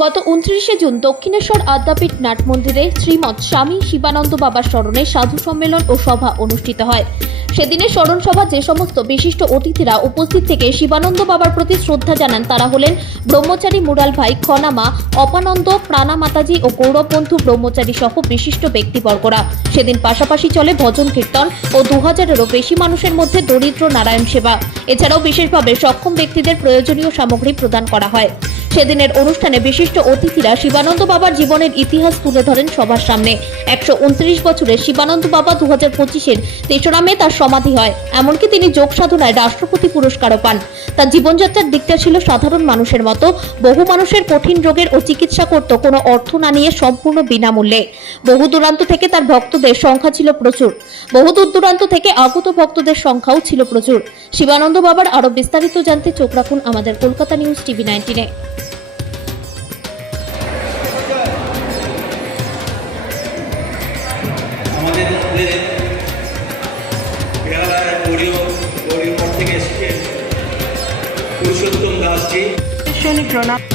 গত উনত্রিশে জুন দক্ষিণেশ্বর আদ্যাপীঠ নাট মন্দিরে শ্রীমৎ স্বামী শিবানন্দ বাবার স্মরণে সাধু সম্মেলন ও সভা অনুষ্ঠিত হয়। সেদিনের স্মরণ সভা যে সমস্ত বিশিষ্ট অতিথিরা উপস্থিত থেকে শিবানন্দ বাবার প্রতি শ্রদ্ধা জানান তারা হলেন ব্রহ্মচারী মুরাল ভাই খনামা, অপানন্দ, প্রাণা মাতাজি ও গৌরববন্ধু ব্রহ্মচারী সহ বিশিষ্ট ব্যক্তিবর্গরা। সেদিন পাশাপাশি চলে ভজন কীর্তন ও দু হাজারেরও বেশি মানুষের মধ্যে দরিদ্র নারায়ণ সেবা। এছাড়াও বিশেষভাবে সক্ষম ব্যক্তিদের প্রয়োজনীয় সামগ্রী প্রদান করা হয়। সেদিনের অনুষ্ঠানে বিশিষ্ট অতিথিরা শিবানন্দ বাবার জীবনের ইতিহাস তুলে ধরেন সবার সামনে। একশো উনত্রিশ বছরের শিবানন্দ বাবা দু হাজার পঁচিশের তেসরা মে তার সমাধি হয়। এমনকি তিনি যোগ সাধনায় রাষ্ট্রপতি পুরস্কারও পান। তার জীবনযাত্রার দিকটা ছিল সাধারণ মানুষের মতো। বহু মানুষের কঠিন রোগের ও চিকিৎসা করত, কোনো অর্থ না নিয়ে সম্পূর্ণ বিনামূল্যে। বহু দূরান্ত থেকে তার ভক্তদের সংখ্যা ছিল প্রচুর। বহু দূর দূরান্ত থেকে আগত ভক্তদের সংখ্যাও ছিল প্রচুর। শিবানন্দ বাবার আরও বিস্তারিত জানতে চোখ রাখুন আমাদের কলকাতা নিউজ টিভি নাইনটিনে। বর্ষিয়ার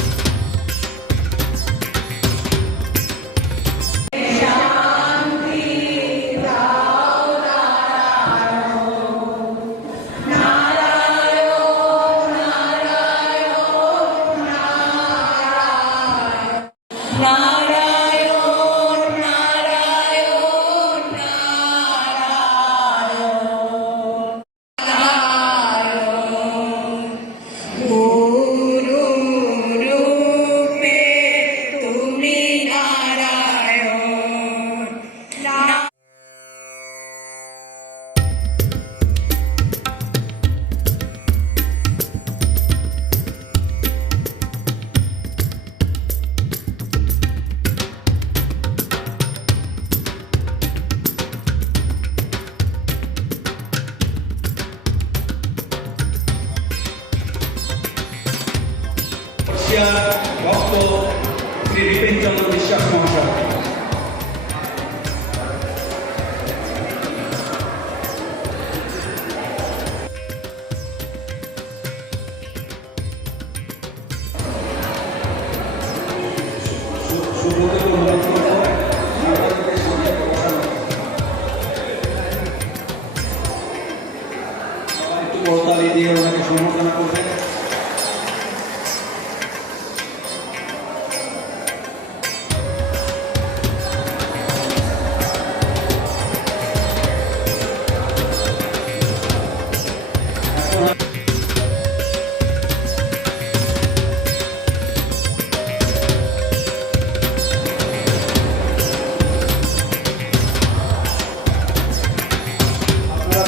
শ্রী রিপেন চন্দ্র বিশ্বাস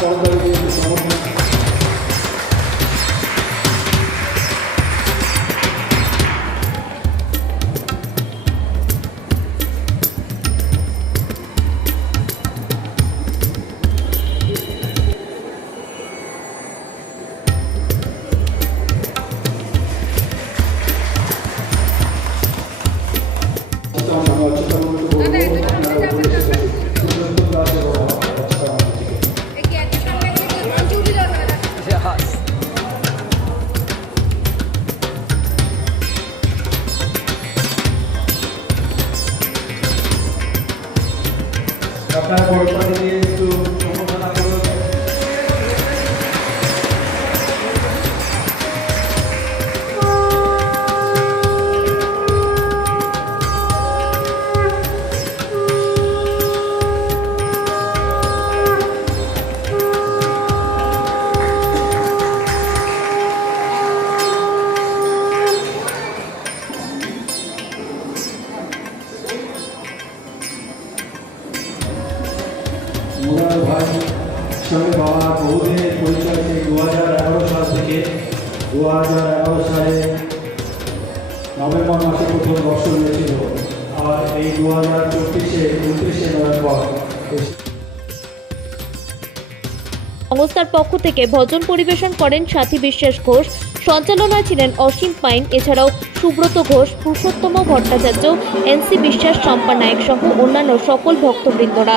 আপনারা দু হাজার এগারো সালে নভেম্বর মাসে প্রথম হয়েছিল। আর এই দু হাজার চব্বিশে উনত্রিশে নভেম্বর সংস্থার পক্ষ থেকে ভজন পরিবেশন করেন সাথী বিশ্বাস ঘোষ। সঞ্চালনায় ছিলেন অসীম পাইন। এছাড়াও সুব্রত ঘোষ, পুরুষোত্তম ভট্টাচার্য এনসি বিশ্বাস, চম্পা নায়ক সহ অন্যান্য সকল ভক্তবৃন্দরা।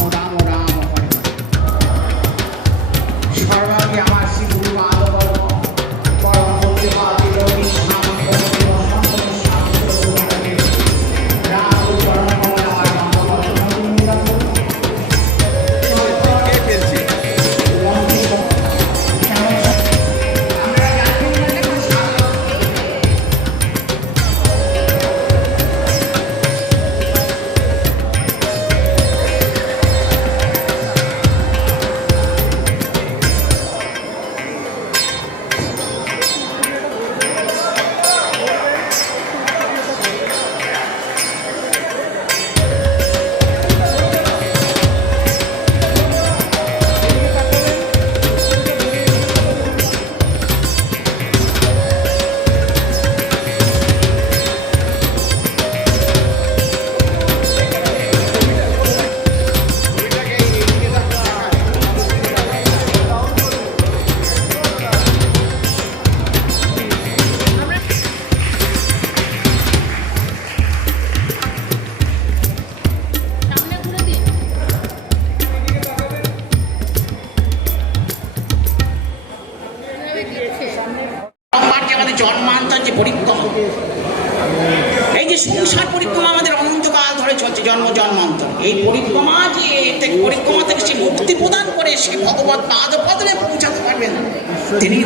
তিনি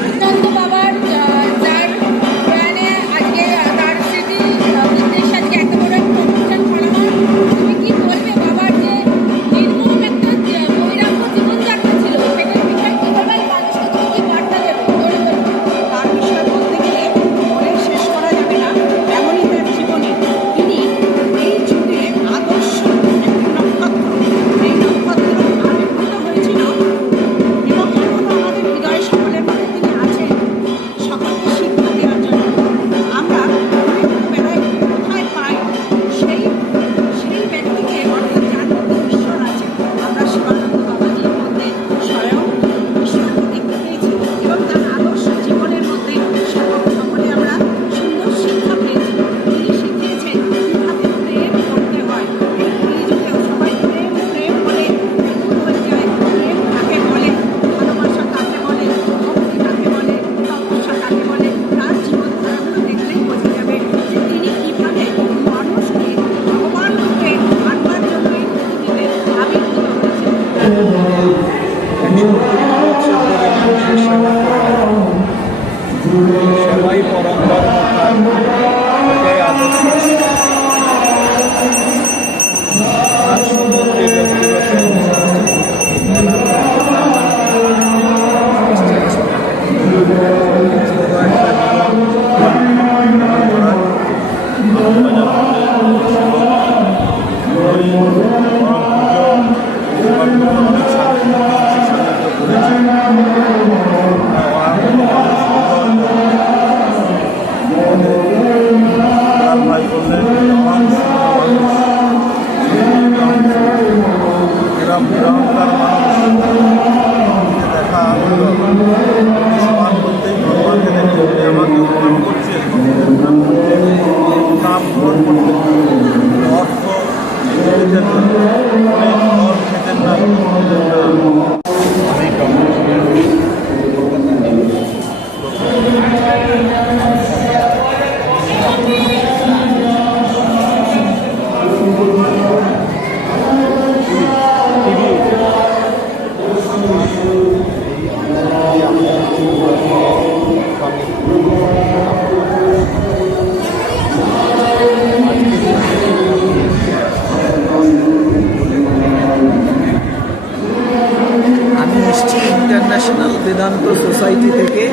ইন্টারন্যাশনাল বেদান্ত সোসাইটি থেকে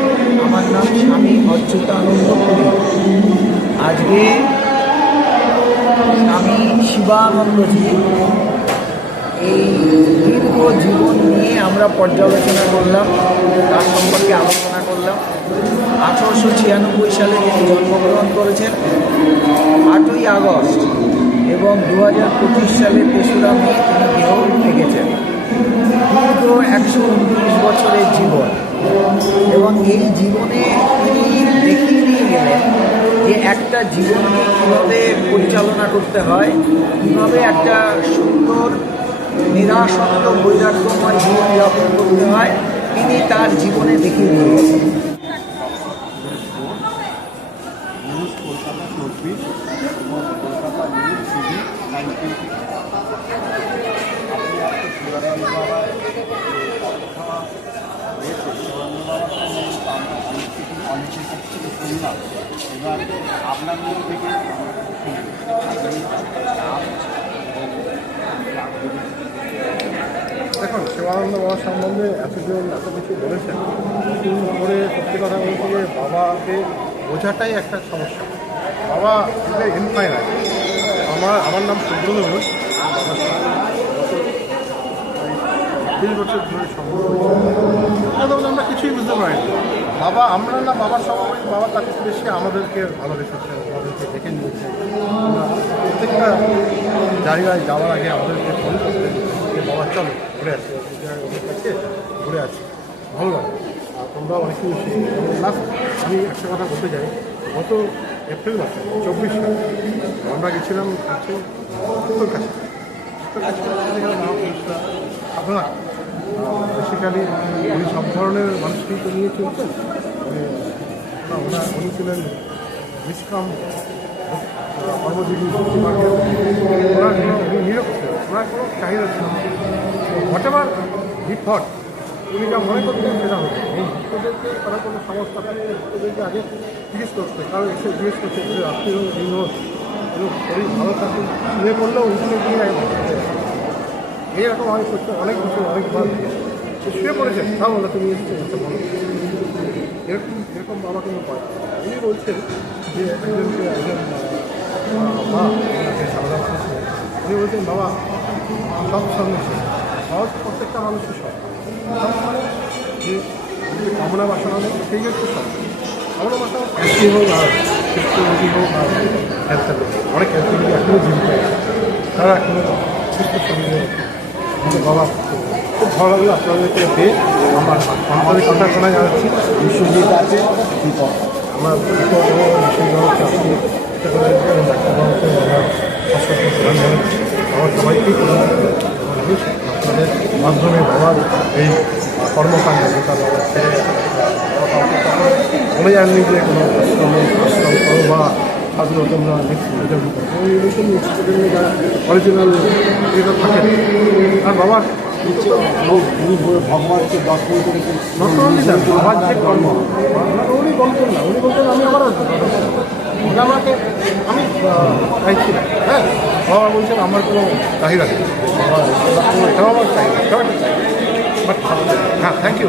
আমার নাম স্বামী অচ্যুতানন্দ পুরী। আজকে স্বামী শিবানন্দজি এই দীর্ঘ জীবন নিয়ে আমরা পর্যালোচনা করলাম, তার সম্পর্কে আলোচনা করলাম। আঠারোশো ছিয়ানব্বই সালে তিনি জন্মগ্রহণ করেছেন, আটই আগস্ট, এবং দু হাজার পঁচিশ সালে তেসরা মে তিনি দেহ রেখেছেন দীর্ঘ একশো উনত্রিশ বছরের জীবন। এবং এই জীবনে তিনি দেখিয়ে দিয়ে গেলেন যে একটা জীবনকে কীভাবে পরিচালনা করতে হয়, কীভাবে একটা সুন্দর নিরাসক্ত বৈরাগ্যময় জীবনযাপন করতে হয়, তিনি তার জীবনে দেখিয়ে দিয়ে গেছেন কলকাতা চব্বিশ কলকাতা নিউজ সভা দেখুন শিবানন্দ বাবার সম্বন্ধে এতজন এত কিছু বলেছেন করে সত্যি কথা বলতে যে বাবাকে বোঝাটাই একটা সমস্যা। বাবা এটা ইনফাইনাইট আমার আমার নাম সুব্রত ঘোষ। তিন বছর ধরে আমরা কিছুই বুঝতে পারিনি। বাবা, আমরা না বাবার সম্পর্কে বাবা তাকে বেশি আমাদেরকে ভালোবেসেছেন, আমাদেরকে দেখে নিয়েছে প্রত্যেকটা জায়গায় যাওয়ার আগে আমাদেরকে ফোন করতেন যে, বাবা, চলো, ঘুরে আসি। কাছে ঘুরে আসি। ভালো লাগে। আর তোমরা অনেক কিছু আমি একটা কথা বলতে চাই। গত এপ্রিল মাসে, চব্বিশ সালে, আমরা গেছিলাম কাছে কাছে সাধনা বেসিক্যালি উনি সব ধরনের মানুষকেই তো নিয়ে চলতেন মানে ওনা- ওনার, উনি ছিলেন নিষ্কাম, কর্মজীবী। ওনার নিরক্ষ ওনার কোনো চাহিদা ছিল হোয়াট এভার হি থট, উনি যা মনে করতেন সেটা হতো ভক্তদেরকে তারা কোনো সমস্যা থাকলে আগে জিজ্ঞেস করতে কারণ এসে জিজ্ঞেস যে আত্মীয় এই হোক শরীর ভালো থাকে শুয়ে করলেও উঠলে গিয়ে এইরকম আমি করতে অনেক বছর অনেকবার সে শুয়ে পড়েছেন তা বলে তুমি এরকম এরকম বাবা কিন্তু করে উনি বলছেন যে একজনকে একজন মা, ওনাকে সারদা উনি বলছেন, বাবা, সব সঙ্গে সহজ প্রত্যেকটা মানুষের সব যে কামনা বাসনা নেই, সেই হচ্ছে সব কামনা বাসনা ক্যান্সি হোক আর কৃষ্ণমুখী হোক আর অনেক ক্যান্সার এখনও জীবিত তারা এখনও সুস্থ শরীরে বাবা, খুব ভালো লাগল আপনাদেরকে পেয়ে আমার আমাদের কথা শোনা যাচ্ছি। বিশ্বজিৎ আছে আমার বিশ্বজিৎ আপনি আমরা মানুষ আপনাদের মাধ্যমে বাবার এই কর্মকাণ্ড যেটা বাবা ছেড়ে বলে যাননি যে কোনো আশ্রম আশ্রম বা করো স্টুডেন্ট যারা অরিজিনাল এটা থাকে। আর বাবা ভগবানকে দর্শন করেছেন নট অনলি যে কর্ম উনি না, উনি বলতেন আমি আবার আসব। হ্যাঁ বাবা বলছেন আমার কোনো চাহিদা নেই। এটাও আমার চাহিদা এটাও বাট হ্যাঁ থ্যাংক ইউ